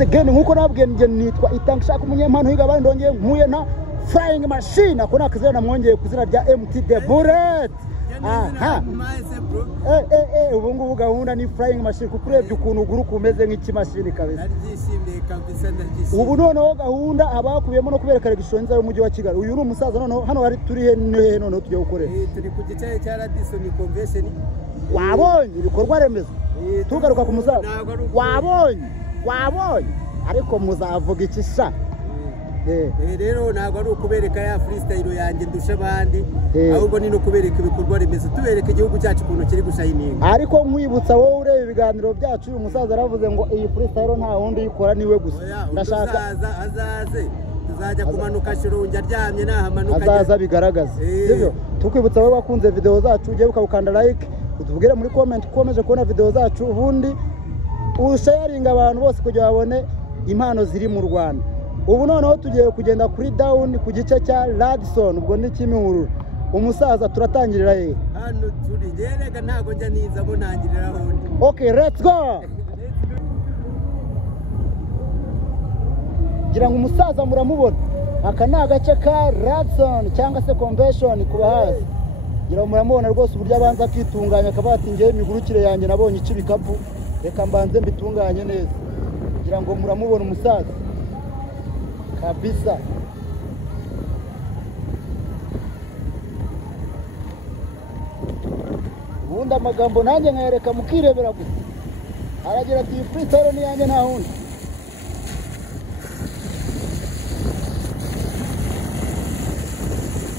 Again nkuko nabwiye nge nitwa Itankshaka umunyempano higa abandi ndongeye nkuye na Flying Machine akona kazira namwongeye kuzina rya MT The Bullet. Aha ubu ngubu gahunda ni Flying Machine kuko urebye ukuntu uguruka umeze nk'ikimashini kabisa. Naryishimiye kabisa naryishimiye. Ubu noneho gahunda abakubiyemo no kubereka regishonza y'umujyi wa Kigali. Uyu ni umusaza noneho hano hari turi he noneho tugiye gukorera. Turi ku gice cya Radisson Convention. Wabonye ibikorwa remezo. Tugaruka ku musaza. Wabonye ariko muzavuga ikisha rero ntago ari ukubereka ya freestyle yanjye ndusha abandi ahubwo ni no kubereka ibikorwa remezo tubereka igihugu cyacu kuntu kiri gushayininga ariko nkwibutsa wowe ureba ibiganiro byacu uyu musaza aravuze ngo iyi freestyle nta wundi yikora niwe gusa ndashaka azaze tuzajya kumanuka shirungi aryamye nahamanuka azaza bigaragaza sibyo tukwibutsa wowe wakunze video zacu ugiye ukabukanda like utubwire muri comment ukomeje kubona video zacu ubundi usharinga abantu bose kugira babone impano ziri mu Rwanda. Ubu noneho tugiye kugenda kuri down ku gice cya Radisson ubwo ni Kimihurura. Umusaza turatangirira he? Hano turi gerega ntago njya niza mo ntangirira hondi. Okay, let's go. Gira ngo umusaza muramubona. Aka ni agace ka Radisson cyangwa se convention kuba hasi. Gira ngo muramubona rwose uburyo abanza kwitunganya akabati ngiye imigurukire yanjye nabonye icibikapu. Reka mbanze mbitunganye neza kugira ngo muramubona umusaza kabisa. Ubundi amagambo nanjye nkayereka mukirebera gusa aragira ati freestyle ni yanjye nta hundi.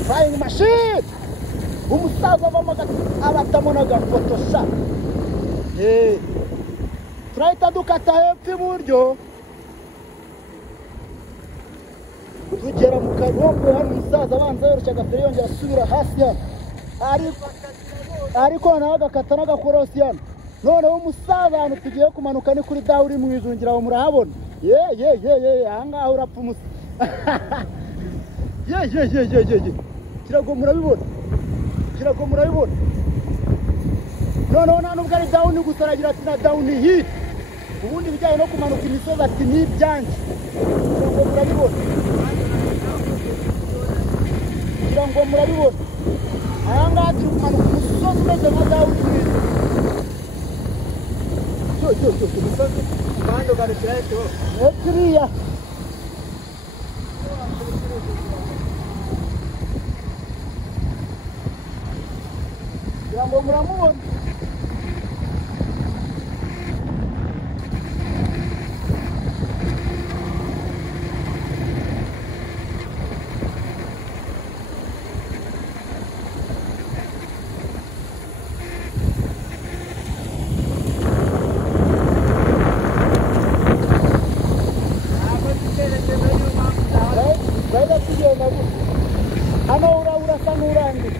Flying Machine umusaza abatamo n'agafotoshop turahita dukata hepfo iburyo tugera mu karombe hano umusaza abanza yoroshya agaferi yongera asubira hasi hano ariko nawe agakata n'agakorosi hano noneho umusaza hano tugiye kumanuka ni kuri dawu uri mu izungira aho murahabona ahangaha urapfa umusa kirago murabibona noneho nta nubwo ari dawuni gusa aragira ati na dawuni hiti ubundi bijyanye no kumanuka imisozi ati ni ibyanjye kugira ngo murabibona ahangaha turi kumanuka umusozi umeze nka dawuni umusozi umuhanda ugarukira kiriya kugira ngo muramubona hano urasa n'urangiye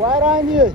warangiye